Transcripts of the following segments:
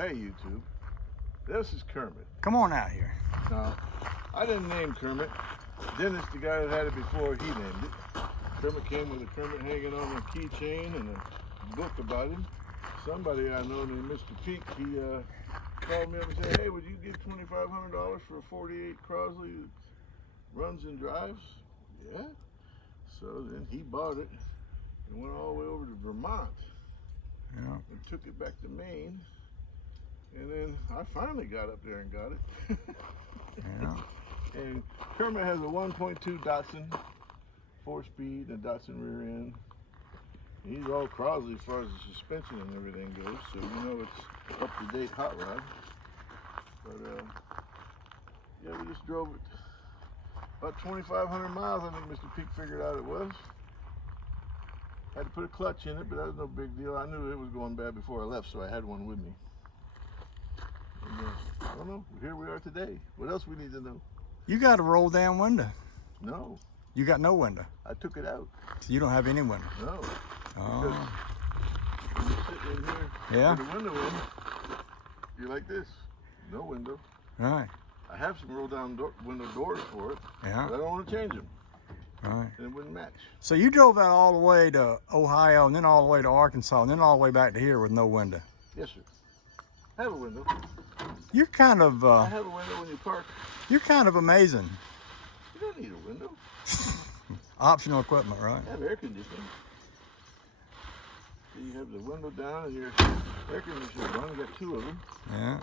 Hey YouTube, this is Kermit. Come on out here. No, I didn't name Kermit. Dennis, the guy that had it before, he named it. Kermit came with a Kermit hanging on a keychain and a book about him. Somebody I know named Mr. Peak, he called me up and said, hey, would you give $2,500 for a 48 Crosley that runs and drives? Yeah. So then he bought it and went all the way over to Vermont. Yeah. And took it back to Maine. And then I finally got up there and got it. Yeah. And Kermit has a 1.2 Datsun 4-speed and a Datsun rear end. And he's all Crosley as far as the suspension and everything goes, so you know it's up-to-date hot rod. But yeah, we just drove it about 2,500 miles, I think Mr. Peak figured out it was. Had to put a clutch in it, but that was no big deal. I knew it was going bad before I left, so I had one with me. And, I don't know, here we are today. What else we need to know? You got a roll down window. No. You got no window. I took it out. So you don't have any window. No. Oh. Because when you sit in here Yeah. with the window in, you're like this. No window. Right. I have some roll down window doors for it, Yeah. but I don't want to change them. Right. And it wouldn't match. So you drove that all the way to Ohio and then all the way to Arkansas and then all the way back to here with no window. Yes, sir. I have a window. You're kind of I have a window when you park. you're kind of amazing. You don't need a window. Optional equipment, right? I have air conditioning. So you have the window down and your air conditioner on. You got two of them. Yeah.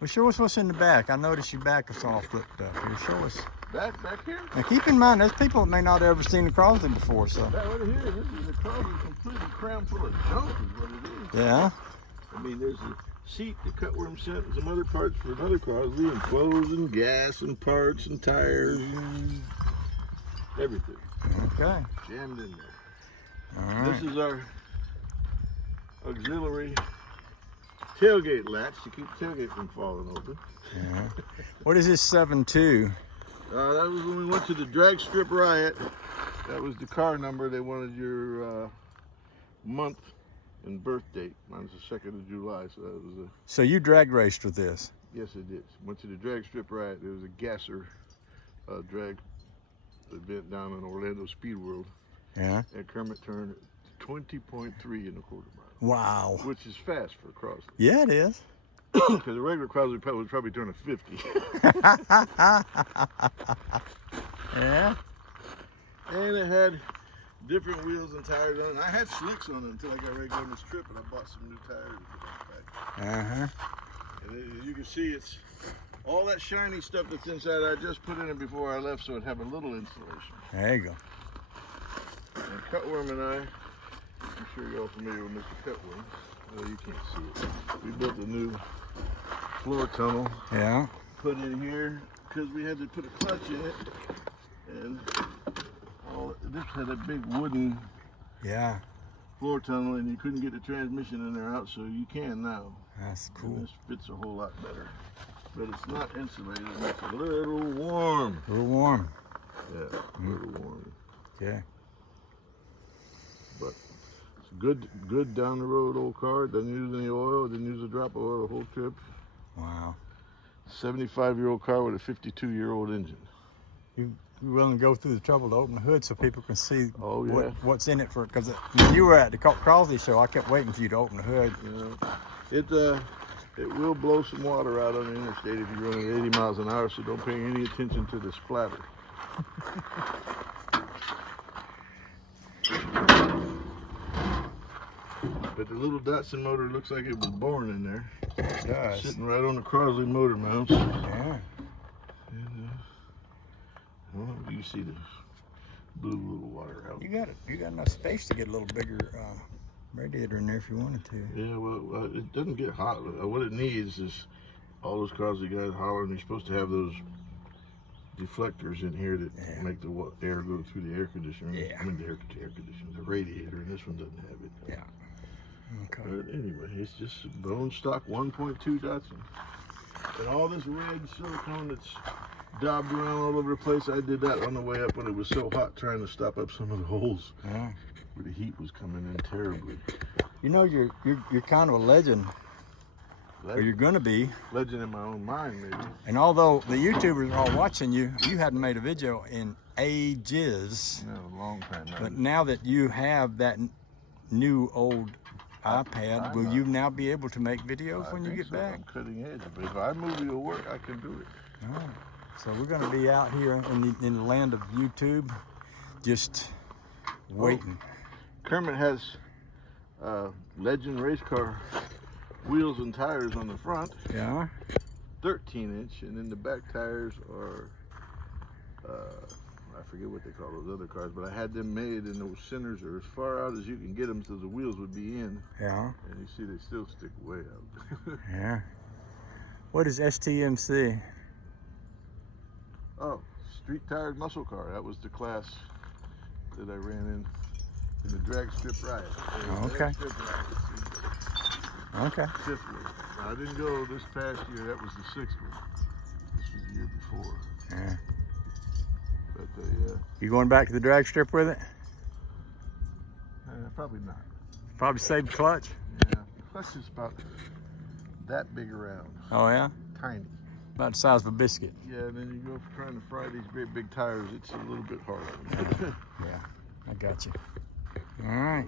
Well, show us what's in the back. I noticed your back is all flipped up here. Show us. Back here? Now keep in mind, there's people that may not have ever seen a Crosley before, so. That right here, this is a Crosley completely crammed full of junk is what it is. Yeah. I mean, there's a seat the cutworm sent and some other parts for another Crosley and clothes and gas and parts and tires and everything. Okay. Jammed in there. All right. This is our auxiliary tailgate latch to keep the tailgate from falling open. Yeah. What is this 7.2? That was when we went to the drag strip riot. That was the car number. They wanted your month and birth date. Mine's the 2nd of July, so that was a... So you drag raced with this? Yes, I did. Went to the drag strip riot. There was a gasser drag event down in Orlando Speed World. Yeah. And Kermit turned 20.3 in a quarter mile. Wow. Which is fast for a Crosley. Yeah, it is. Because a regular Crosley would probably turn a 50. Yeah. And it had different wheels and tires on it. I had slicks on it until I got ready to go on this trip, and I bought some new tires to put on the back. Uh-huh. And as you can see, it's all that shiny stuff that's inside. I just put in it before I left, so it'd have a little insulation. There you go. And Cutworm and I, I'm sure you're all familiar with Mr. Cutworm. Well, you can't see it. We built a new floor tunnel. Yeah. Put in here because we had to put a clutch in it, and this had a big wooden floor tunnel, and you couldn't get the transmission in there out, so you can now. That's cool. And this fits a whole lot better, but it's not insulated. It's a little warm. A little warm. Yeah, a little warm. Okay. But it's good down the road old car. Doesn't use any oil. Didn't use a drop of oil the whole trip. Wow. 75-year-old car with a 52-year-old engine. You willing to go through the trouble to open the hood so people can see what's in it for? Because when you were at the Crosley show, I kept waiting for you to open the hood. Yeah. It will blow some water out on the interstate if you're running 80 miles an hour, so don't pay any attention to the splatter. But the little Datsun motor looks like it was born in there. It does. Sitting right on the Crosley motor mounts. Yeah. And, well, you see the blue little water out. You got enough space to get a little bigger radiator in there if you wanted to. Yeah, well, it doesn't get hot. What it needs is all those Crosley guys hollering. You're supposed to have those deflectors in here that make the air go through the air conditioner. Yeah. I mean the air conditioner, the radiator, and this one doesn't have it. Yeah. Okay. But anyway, it's just a bone stock 1.2 Datsun. And all this red silicone that's daubed around all over the place, I did that on the way up when it was so hot trying to stop up some of the holes. Yeah. where the heat was coming in terribly. You know, you're kind of a legend. Or you're gonna be. Legend in my own mind, maybe. And although the YouTubers are all watching you, you hadn't made a video in ages. No, a long time. But now that you have that new old iPad, will you now be able to make videos when you get back? I'm cutting edge, but if iMovie will work, I can do it. All right. So we're gonna be out here in the land of YouTube, just waiting. Kermit has Legend race car wheels and tires on the front. Yeah. 13-inch, and then the back tires are I forget what they call those other cars, but I had them made, and those centers are as far out as you can get them, so the wheels would be in. Yeah. And you see, they still stick way out. Yeah. What is STMC? Oh, street tired muscle car. That was the class that I ran in the drag strip riot. Okay. Okay. Fifth one. I didn't go this past year. That was the sixth one. This was the year before. Yeah. But you going back to the drag strip with it? probably not. Probably saved clutch. Yeah. Clutch is about that big around. Oh yeah. Tiny. About the size of a biscuit. Yeah, and then you go for trying to fry these great big tires. It's a little bit harder. Yeah, I got you. All right.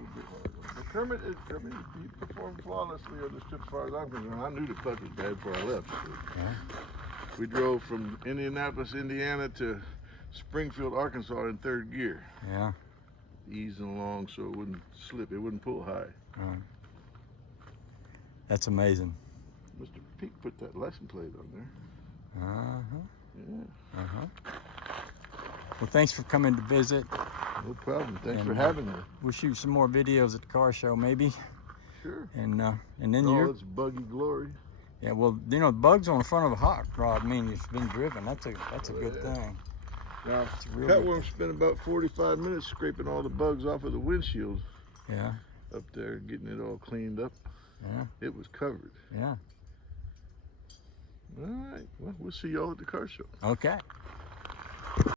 But Kermit, he performed flawlessly on this trip as far as I'm concerned. I knew the clutch was bad before I left. So. Yeah. We drove from Indianapolis, Indiana to Springfield, Arkansas in third gear. Yeah. Easing along so it wouldn't slip, it wouldn't pull high. That's amazing. Mr. Peak put that lesson plate on there. Yeah. Well, thanks for coming to visit. No problem. Thanks for having me. We'll shoot some more videos at the car show, maybe. Sure. And then it's buggy glory. Yeah, well, you know, bugs on the front of a hot rod mean it's been driven. That's a good thing. Now, Cutworm spent about 45 minutes scraping all the bugs off of the windshield. Yeah. Up there, getting it all cleaned up. Yeah. It was covered. Yeah. All right. Well, we'll see y'all at the car show. Okay.